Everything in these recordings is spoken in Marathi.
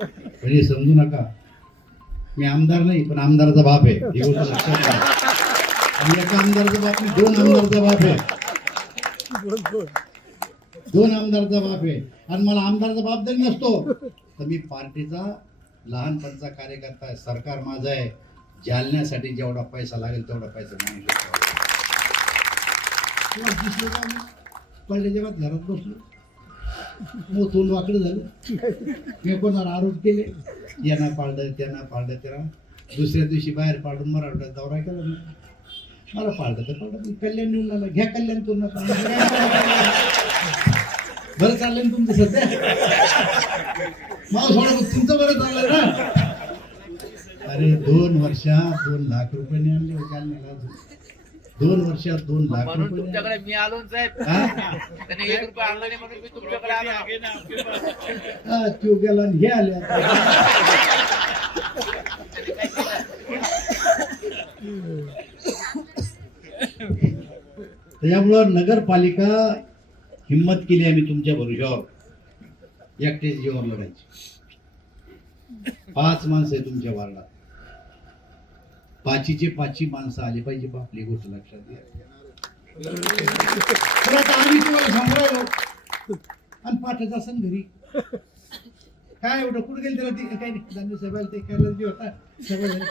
म्हणजे समजू नका. मी आमदार नाही पण आमदाराचा बाप आहे. ही गोष्ट लक्षात आणि एका आमदाराचा बाप नाही दोन आमदारचा बाप आहे. दोन आमदारचा बाप आहे. आणि मला आमदारचा बाप जरी नसतो तर मी पार्टीचा लहानपणचा कार्यकर्ता आहे. सरकार माझं आहे. जालण्यासाठी जेवढा पैसा लागेल तेवढा पैसा मागितला दिसलो का मी? पडल्या जेव्हा घरात बसलो मग तोंड वाकडं झालं. हे कोणाला आरोप केले? यांना पाळलं त्यांना पाळलं त्याला दुसऱ्या दिवशी बाहेर पाडून मराठा दौरा केला मला पाळलं तर पाळलं. कल्याण निवडून आला. घ्या कल्याण तुम्हाला बरं चाललंय ना तुमचं सध्या? माव थोडं तुमचं बरं चाललंय ना? अरे दोन वर्षात दोन लाख रुपये आणले हो दोन वर्षात दोन लाख म्हणून रुपये तुमच्याकडे मी आलो ना साहेब. हा? त्याने एक रुपये आणला नाही म्हणून मी तुमच्याकडे आलो. हा, त्यो गेला आणि हे आले. त्याच्यामुळं नगरपालिका हिंमत केली आम्ही तुमच्या भरोश्यावर. एकटेच जीवावर लढायची. पाच माणसं आहे तुमच्या वार्डात. पाचीचे पाचही माणसं आली पाहिजे बा आपली गोष्ट लक्षात घ्या. तर आता आम्ही तुम्हाला सांभाळलो आणि पाठच असन घरी. काय एवढं कुठं गेलं त्याला ते काही नाही साहेबाला ते करायला जे होता. झालं.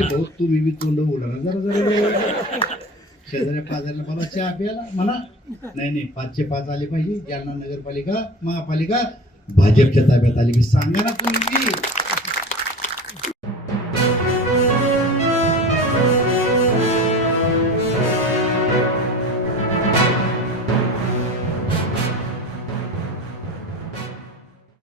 भाऊ तुम्ही बी तोंड ना जरा जरा. शेजाऱ्या पाजाऱ्याला मला चहा प्यायला. म्हणा नाही नाही पाचशे पाच आले पाहिजे. जालना नगरपालिका महापालिका भाजपच्या ताब्यात आली. मी सांगा ना तुम्ही